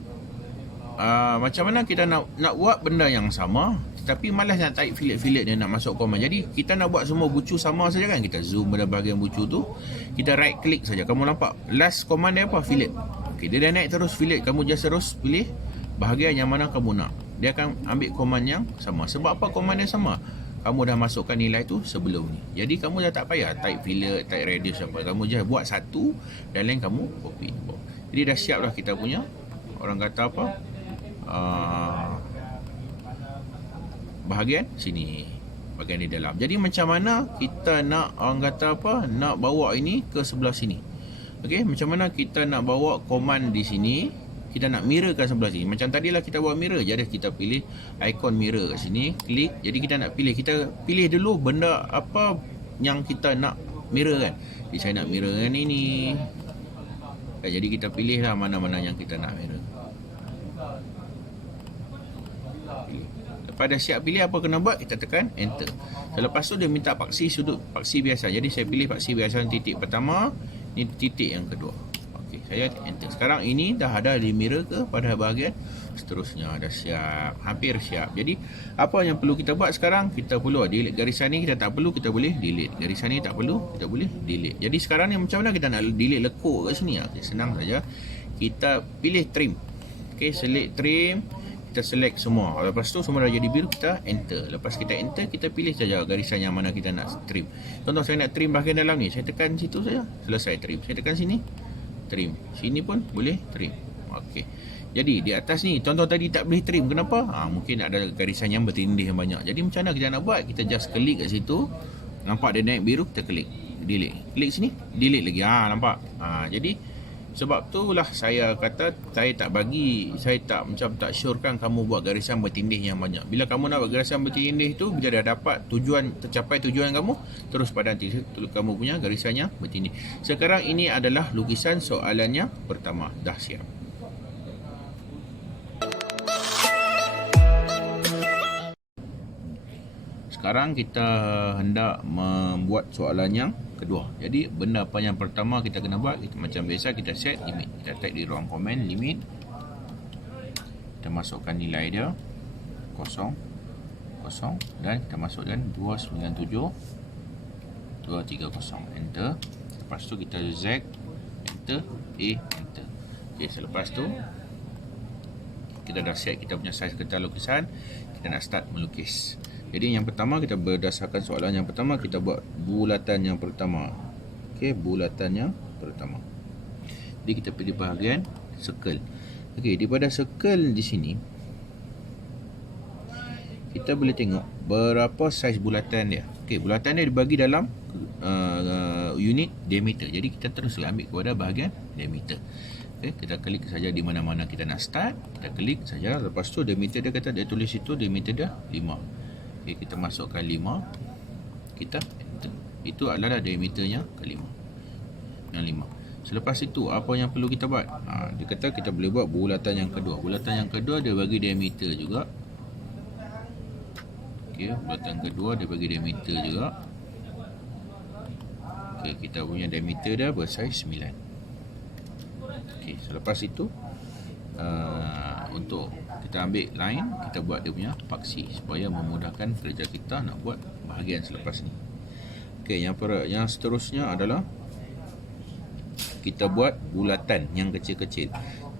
macam mana kita nak buat benda yang sama tapi malas nak type fillet dia, nak masuk command. Jadi kita nak buat semua bucu sama saja kan. Kita zoom pada bahagian bucu tu, kita right click saja. Kamu nampak last command dia apa? Fillet. Okey, dia dah naik terus fillet. Kamu just terus pilih bahagian yang mana kamu nak. Dia akan ambil command yang sama. Sebab apa command dia sama? Kamu dah masukkan nilai tu sebelum ni. Jadi kamu dah tak payah type fillet, type radius apa. Kamu just buat satu dan lain kamu copy. Jadi dah siap dah kita punya, orang kata apa, bahagian sini, bahagian di dalam. Jadi macam mana kita nak, orang kata apa, nak bawa ini ke sebelah sini. Okey, macam mana kita nak bawa command di sini, kita nak mirrorkan sebelah sini. Macam tadilah kita buat mirror. Jadi kita pilih ikon mirror kat sini, klik. Jadi kita nak pilih, kita pilih dulu benda apa yang kita nak mirror kan. Jadi saya nak mirrorkan ini. Jadi kita pilihlah mana-mana yang kita nak mirror. Pilih. Lepas dah siap pilih apa kena buat, kita tekan enter. Selepas tu dia minta paksi sudut, paksi biasa. Jadi saya pilih paksi biasa titik pertama, ni titik yang kedua. Okey, saya enter. Sekarang ini dah ada di mirror ke pada bahagian seterusnya, dah siap, hampir siap. Jadi apa yang perlu kita buat sekarang? Kita perlu delete garisan ni, kita tak perlu, kita boleh delete. Garisan ni tak perlu, kita boleh delete. Jadi sekarang ni macam mana kita nak delete lekuk kat sini? Okey, senang saja. Kita pilih trim. Okey, select trim. Kita select semua. Lepas tu semua dah jadi biru, kita enter. Lepas kita enter, kita pilih saja garisan yang mana kita nak trim. Contoh saya nak trim bahagian dalam ni, saya tekan situ saja, selesai trim. Saya tekan sini, trim. Sini pun boleh trim. Okey. Jadi di atas ni, contoh tadi tak boleh trim. Kenapa? Mungkin ada garisan yang bertindih yang banyak. Jadi macam mana kita nak buat? Kita just klik kat situ. Nampak dia naik biru, kita klik. Delete. Klik sini, delete lagi. Nampak? Jadi sebab tu lah saya kata saya tak syorkan kamu buat garisan bertindih yang banyak. Bila kamu nak buat garisan bertindih tu, bila dah dapat tujuan, tercapai tujuan kamu, terus pada nanti kamu punya garisannya bertindih. Sekarang ini adalah lukisan soalannya pertama. Dah siap. Sekarang kita hendak membuat soalan yang kedua. Jadi benda apa yang pertama kita kena buat, kita macam biasa kita set limit. Kita type di ruang komen limit. Kita masukkan nilai dia 0 0 dan kita masukkan 297 230 enter. Lepas tu kita Z enter, A enter. Okey, selepas tu kita dah set kita punya saiz kertas lukisan. Kita nak start melukis. Jadi yang pertama, kita berdasarkan soalan yang pertama, kita buat bulatan yang pertama. Okey, bulatan yang pertama. Jadi kita pilih bahagian circle. Okey, daripada circle di sini kita boleh tengok berapa saiz bulatan dia. Okey, bulatan dia dibagi dalam unit diameter. Jadi kita teruslah ambil kepada bahagian diameter. Okey, kita klik saja di mana-mana kita nak start. Kita klik saja. Lepas tu diameter dia kata, dia tulis itu diameter dia 5. Okay, kita masukkan 5. Kita enter. Itu adalah diameternya ke 5. Yang 5. Selepas itu, apa yang perlu kita buat? Dia kata kita boleh buat bulatan yang kedua. Bulatan yang kedua dia bagi diameter juga. Okey, bulatan kedua dia bagi diameter juga. Okey, kita punya diameter dia bersaiz 9. Okey, selepas itu untuk kita ambil line, kita buat dia punya paksi supaya memudahkan kerja kita nak buat bahagian selepas ni. Okey, yang seterusnya adalah kita buat bulatan yang kecil-kecil.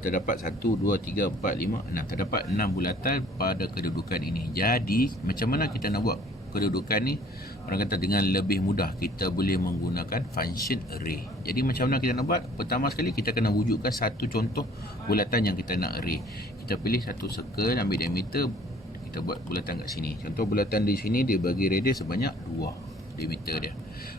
Terdapat 1, 2, 3, 4, 5, 6. Terdapat 6 bulatan pada kedudukan ini. Jadi macam mana kita nak buat kedudukan ni? Orang kata dengan lebih mudah, kita boleh menggunakan function array. Jadi macam mana kita nak buat? Pertama sekali kita kena wujudkan satu contoh bulatan yang kita nak array. Kita pilih satu circle, ambil diameter, kita buat bulatan kat sini. Contoh bulatan di sini dia bagi radius sebanyak 2 diameter dia.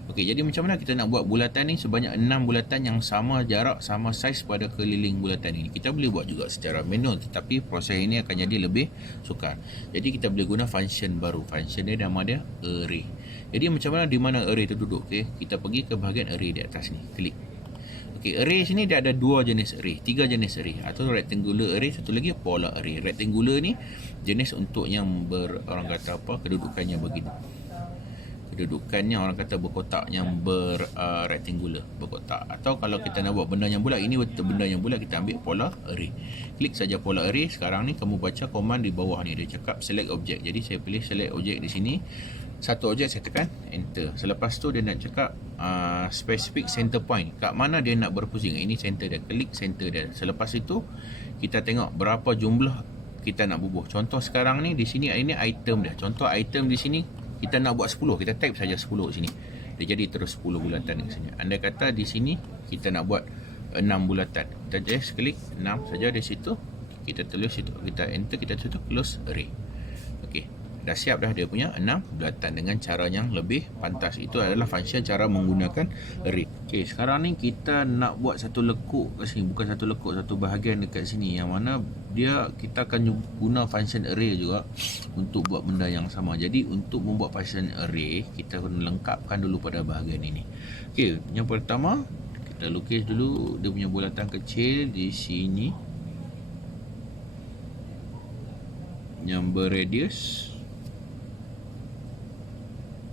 Okey, jadi macam mana kita nak buat bulatan ni sebanyak 6 bulatan yang sama jarak, sama saiz pada keliling bulatan ini? Kita boleh buat juga secara manual, tetapi proses ini akan jadi lebih sukar. Jadi kita boleh guna function baru. Function dia nama dia array. Jadi macam mana, di mana array tu duduk? Okey, kita pergi ke bahagian array di atas ni. Klik. Okey, array sini dia ada 2 jenis array, 3 jenis array. Atau rectangular array, satu lagi polar array. Rectangular ni jenis untuk yang orang kata apa, kedudukannya begini. Kedudukannya orang kata berkotak, yang rectangular, berkotak. Atau kalau kita nak buat benda yang bulat, ini betul benda yang bulat, kita ambil polar array. Klik saja polar array. Sekarang ni kamu baca command di bawah ni, dia cakap select object. Jadi saya pilih select object di sini. Satu objek saya tekan enter. Selepas tu dia nak cakap specific center point, kat mana dia nak berpusing. Ini center dia, klik center dia. Selepas itu kita tengok berapa jumlah kita nak bubuh. Contoh sekarang ni di sini, ini item dia. Contoh item di sini kita nak buat 10, kita type saja 10 sini. Dia jadi terus 10 bulatan di sini. Andai kata di sini kita nak buat 6 bulatan, kita just klik 6 saja di situ. Kita tulis situ, kita enter, kita tutup, close array. Okey, dah siap dah dia punya 6 bulatan dengan cara yang lebih pantas. Itu adalah function cara menggunakan array. Okey, sekarang ni kita nak buat satu lekuk kat sini, bukan satu lekuk, satu bahagian dekat sini, yang mana kita akan guna function array juga untuk buat benda yang sama. Jadi untuk membuat function array, kita kena lengkapkan dulu pada bahagian ini. Okey, yang pertama kita lukis dulu dia punya bulatan kecil di sini. yang berradius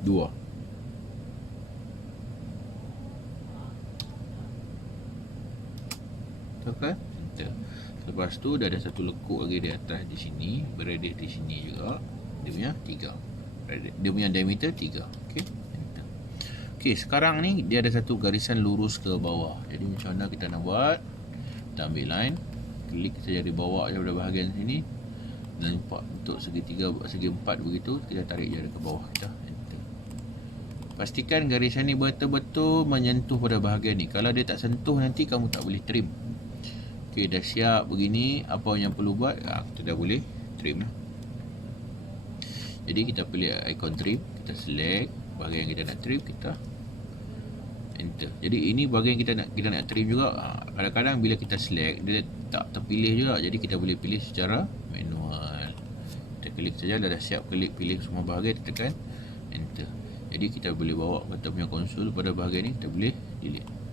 2. Okey, enter. Lepas tu dah ada satu lekuk lagi di atas di sini, berradius di sini juga. Dia punya 3. Dia punya diameter 3. Okey, enter. Okey, sekarang ni dia ada satu garisan lurus ke bawah. Jadi macam mana kita nak buat? Kita ambil line, klik saja di bawah daripada bahagian sini dan untuk segitiga, segi 4 begitu, kita tarik je ke bawah kita. Enter. Pastikan garisan ni betul-betul menyentuh pada bahagian ni. Kalau dia tak sentuh, nanti kamu tak boleh trim. Okey, dah siap begini. Apa yang perlu buat? Kita dah boleh trim. Jadi kita pilih ikon trim, kita select bahagian yang kita nak trim, kita enter. Jadi ini bahagian kita nak trim juga. Kadang-kadang bila kita select, dia tak terpilih juga. Jadi kita boleh pilih secara manual. Kita klik saja, dah siap klik pilih semua bahagian, kita tekan enter. Jadi kita boleh bawa kita punya konsol pada bahagian ni, kita boleh delete.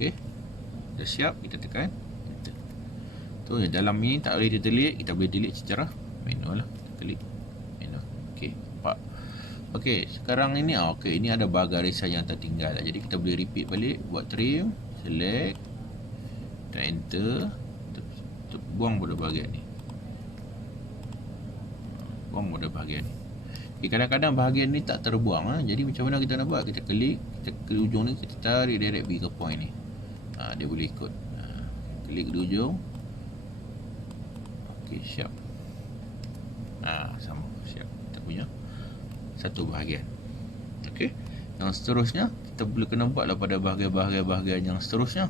Okey, dah siap, kita tekan enter. Tu dalam ni tak boleh delete, kita boleh delete secara manual lah. Kita klik manual. Okey, nampak. Okey, sekarang ini okey, ini ada garisan yang tertinggal. Jadi kita boleh repeat balik, buat trim, select, dan enter. Kita buang pada bahagian ni. Buang pada bahagian ni. Okay, kadang-kadang bahagian ni tak terbuang. Jadi macam mana kita nak buat? Kita klik, kita ke ujung ni, kita tarik direct pergi ke point ni. Dia boleh ikut. Klik di ujung. Okey, siap. Sama, siap. Kita punya satu bahagian. Okey. Yang seterusnya kita boleh kena buatlah pada bahagian-bahagian yang seterusnya.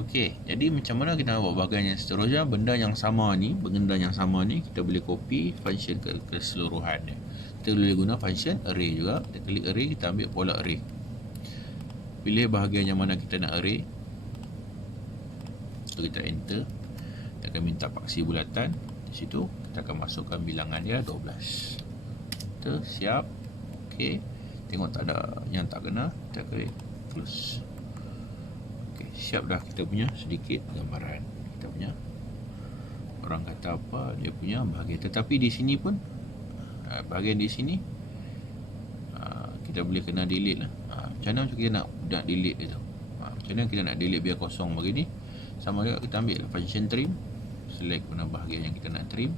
Okey, jadi macam mana kita nak buat bahagian yang seterusnya? Benda yang sama ni, kita boleh copy function keseluruhan dia. Kita boleh guna function array juga. Kita klik array, kita ambil pola array. Pilih bahagian yang mana kita nak array. So kita enter. Kita akan minta paksi bulatan. Di situ kita akan masukkan bilangan dia 12. Kita siap. Okey. Tengok tak ada yang tak kena, kita klik close. Okey, siap dah kita punya sedikit gambaran. Kita punya, orang kata apa, dia punya bahagian. Tetapi di sini pun bahagian di sini kita boleh kena delete lah. Macam mana kita nak delete dia tu? Macam mana kita nak delete biar kosong begini? Sama juga, kita ambil function trim, select mana bahagian yang kita nak trim.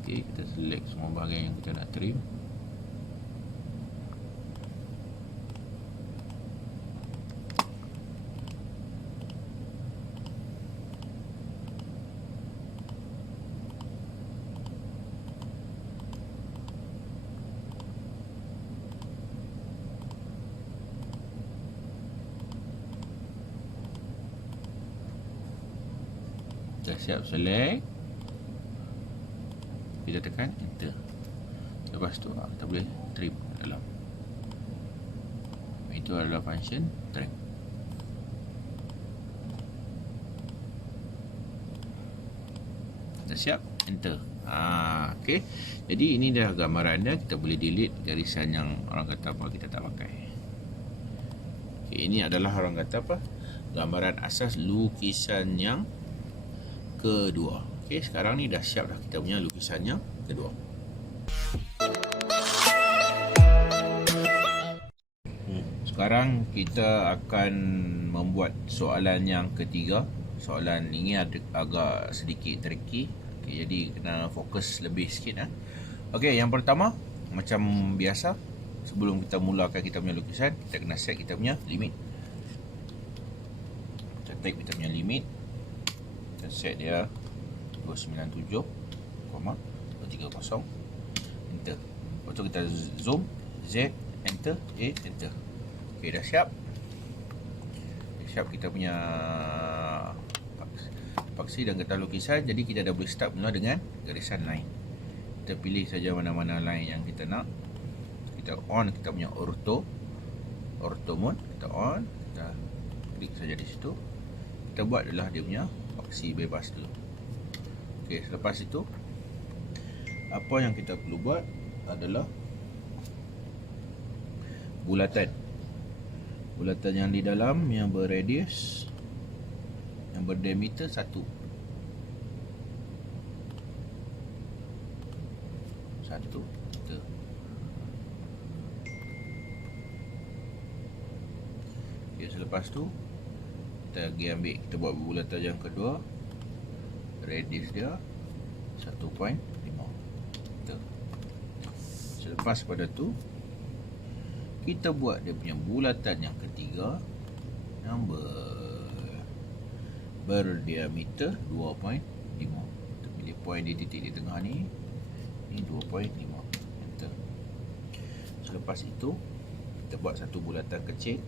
Okey, kita select semua bahagian yang kita nak trim. Dah siap select, kita tekan enter. Lepas tu kita boleh trim dalam. Itu adalah function trim. Dah siap enter. Okey. Jadi ini dah gambaran dia. Kita boleh delete garisan yang orang kata apa kita tak pakai. Okey, ini adalah orang kata apa, gambaran asas lukisan yang kedua. Okey, sekarang ni dah siap dah kita punya lukisan yang kedua. Sekarang kita akan membuat soalan yang ketiga. Soalan ini agak sedikit tricky. Okey, jadi kena fokus lebih sikit. Okey, yang pertama, macam biasa, sebelum kita mulakan kita punya lukisan, kita kena set kita punya limit. Kita type kita punya limit. Kita set dia 297,230. Enter. Lepas tu kita zoom, Z, enter, A, enter. Okey, dah siap. Dah siap kita punya paksi dan getah lukisan. Jadi kita dah boleh start mula dengan garisan line. Kita pilih saja mana-mana line yang kita nak. Kita on kita punya ortho mode, kita on, kita klik saja di situ. Kita buat adalah dia punya paksi bebas dulu. Okey, selepas itu apa yang kita perlu buat adalah bulatan. Bulatan yang di dalam yang berradius, yang berdiameter 1. Kita okay, selepas tu kita pergi ambil, kita buat bulatan yang kedua, radius dia 1.5. Selepas pada tu kita buat dia punya bulatan yang ketiga yang berdiameter 2.5. Kita pilih point di titik di tengah ni. Ni 2.5. Enter. Selepas itu kita buat satu bulatan kecil.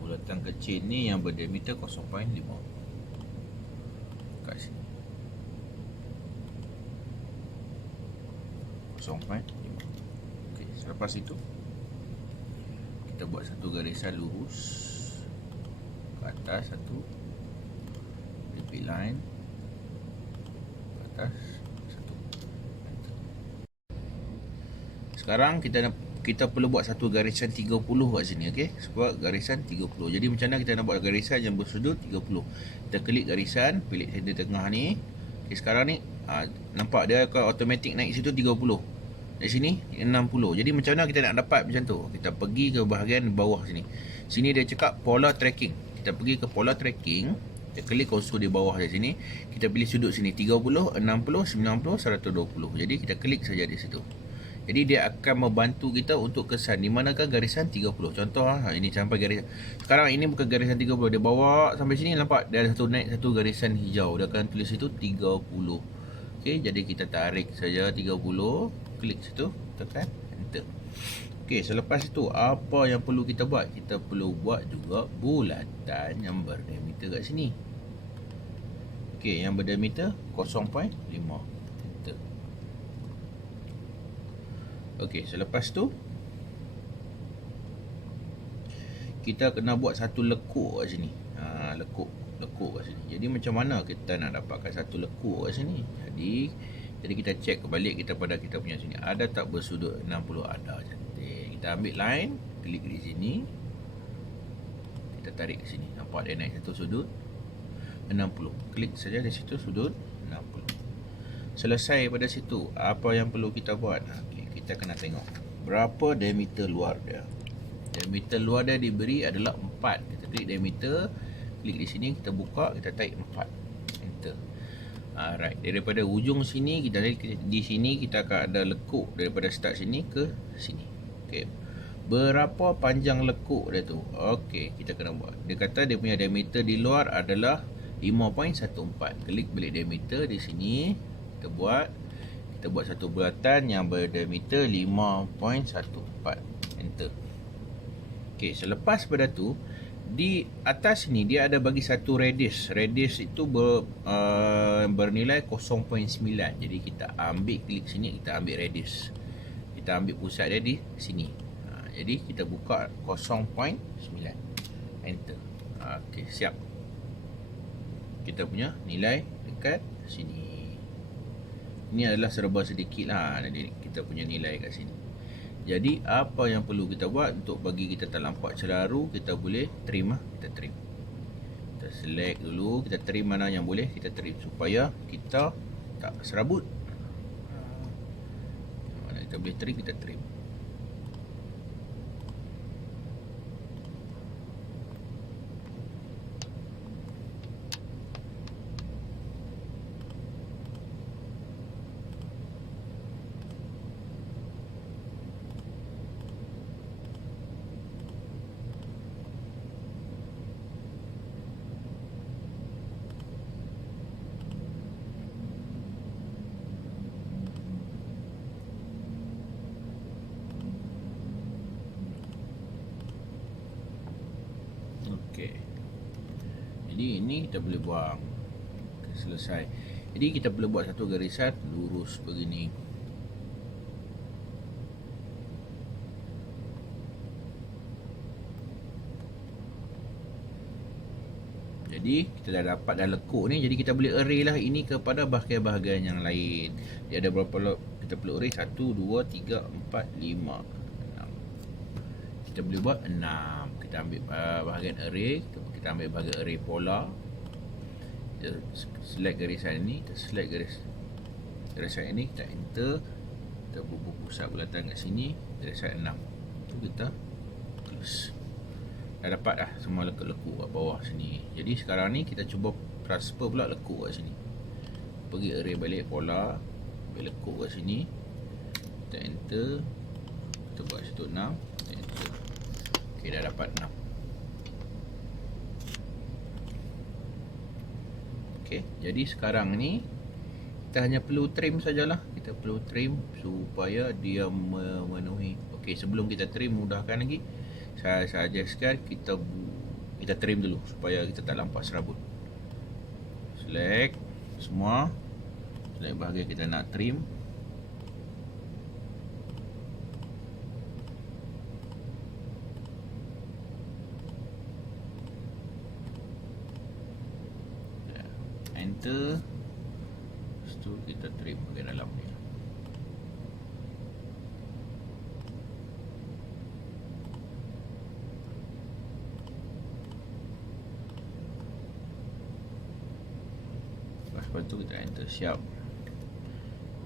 Bulatan kecil ni yang berdiameter 0.5 kat sini. 0.5. Okey, selepas itu kita buat satu garisan lurus ke atas, satu repeat line ke atas, satu. Sekarang kita perlu buat satu garisan 30 kat sini, okey? Sebab garisan 30. Jadi macam mana kita nak buat garisan yang bersudut 30? Kita klik garisan, pilih center tengah ni. Okey, sekarang ni nampak dia akan automatic naik situ 30. Di sini 60. Jadi macam mana kita nak dapat macam tu? Kita pergi ke bahagian bawah sini. Sini dia cakap polar tracking. Kita pergi ke polar tracking. Kita klik konsol di bawah di sini. Kita pilih sudut sini 30, 60, 90, 120. Jadi kita klik saja di situ. Jadi dia akan membantu kita untuk kesan di manakah garisan 30. Contoh ini sampai garisan. Sekarang ini bukan garisan 30. Dia bawa sampai sini, nampak dia ada satu naik satu garisan hijau. Dia akan tulis itu 30. Okey, jadi kita tarik saja 30. Klik situ, tekan enter. Okey, selepas itu apa yang perlu kita buat? Kita perlu buat juga bulatan yang berdiameter kat sini. Okey, yang berdiameter 0.5. Enter. Okey, selepas tu kita kena buat satu lekuk kat sini. Lekuk kat sini. Jadi macam mana kita nak dapatkan satu lekuk kat sini? Jadi kita cek kebalik kita pada kita punya sini. Ada tak bersudut 60? Ada, cantik. Kita ambil line, klik di sini. Kita tarik ke sini. Nampak dia naik satu sudut 60. Klik saja di situ sudut 60. Selesai pada situ, apa yang perlu kita buat? Okay, kita kena tengok berapa diameter luar dia. Diameter luar dia diberi adalah 4. Kita klik diameter, klik di sini, kita buka, kita tarik 4. Enter. Alright, daripada ujung sini kita di sini kita akan ada lekuk daripada start sini ke sini. Okey. Berapa panjang lekuk dia tu? Okey, kita kena buat. Dia kata dia punya diameter di luar adalah 5.14. Klik balik diameter di sini. Kita buat satu bulatan yang berdiameter 5.14. Enter. Okey, selepas pada tu di atas ni dia ada bagi satu radius. Radius itu bernilai 0.9. Jadi kita ambil, klik sini, kita ambil radius. Kita ambil pusat dia di sini. Jadi kita buka 0.9. Enter. Okey, siap. Kita punya nilai dekat sini. Ini adalah serba sedikit lah. Jadi kita punya nilai kat sini. Jadi apa yang perlu kita buat untuk bagi kita tak nampak celaru, kita boleh trim kita trim. Kita select dulu, kita trim mana yang boleh kita trim supaya kita tak serabut. Mana kita boleh trim, kita trim. Okey. Jadi ini kita boleh buang. Selesai. Jadi kita perlu buat satu garisan lurus begini. Jadi kita dah dapat dah lekuk ni. Jadi kita boleh array lah ini kepada bahagian-bahagian yang lain. Dia ada berapa, kita kita perlu array 1, 2, 3, 4, 5, 6. Kita boleh buat 6. Kita ambil bahagian array, kita ambil bahagian array polar. Kita select garisan ini, kita select garisan ini, kita enter. Kita bubuh pusat bulatan kat sini, garisan 6. Tu kita close. Dah dapat dah semua lekuk-lekuk kat bawah sini. Jadi sekarang ni kita cuba transfer pula lekuk kat sini. Pergi array balik polar, ambil lekuk kat sini, kita enter, kita buat situ 6, kita enter. Ok, dah dapat 6. Ok, jadi sekarang ni kita hanya perlu trim sajalah. Kita perlu trim supaya dia memenuhi. Ok, sebelum kita trim, mudahkan lagi, saya suggestkan kita trim dulu supaya kita tak lampas serabut. Select semua, select bahagian kita nak trim. Enter. Lepas tu kita trim bahagian dalam ni. Lepas tu kita enter, siap.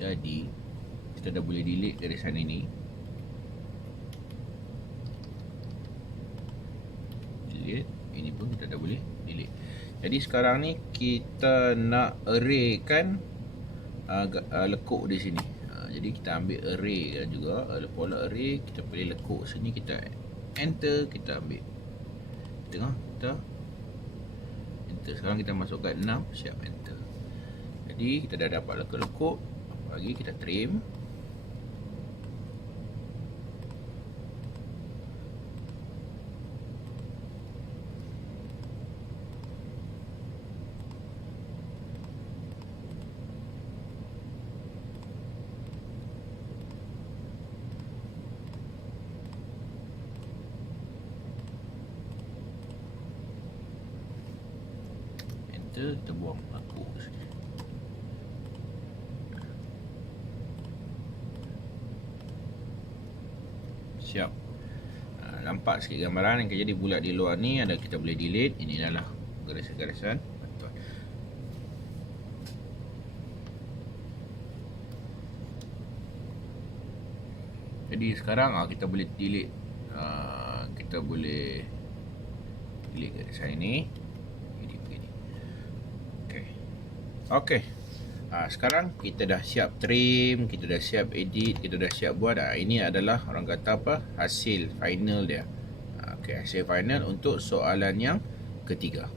Jadi kita dah boleh delete garisan ini. Delete. Ini pun kita dah boleh delete. Jadi sekarang ni kita nak array kan lekuk di sini. Jadi kita ambil array kan juga, polar array, kita pilih lekuk sini, kita enter, kita ambil. Tengok, kita enter. Sekarang kita masukkan 6, siap enter. Jadi kita dah dapat lekuk-lekuk. Apa lagi, kita trim. Enter, kita buang lekuk sini. Siap. Nampak sikit gambaran yang jadi bulat di luar ni. Ada, kita boleh delete. Ini adalah garisan-garisan. Jadi sekarang kita boleh delete. Kita boleh delete garisan ini. Begini. Okey. Sekarang kita dah siap trim, kita dah siap edit, kita dah siap buat. Ini adalah orang kata apa, hasil final dia. Okey, hasil final untuk soalan yang ketiga.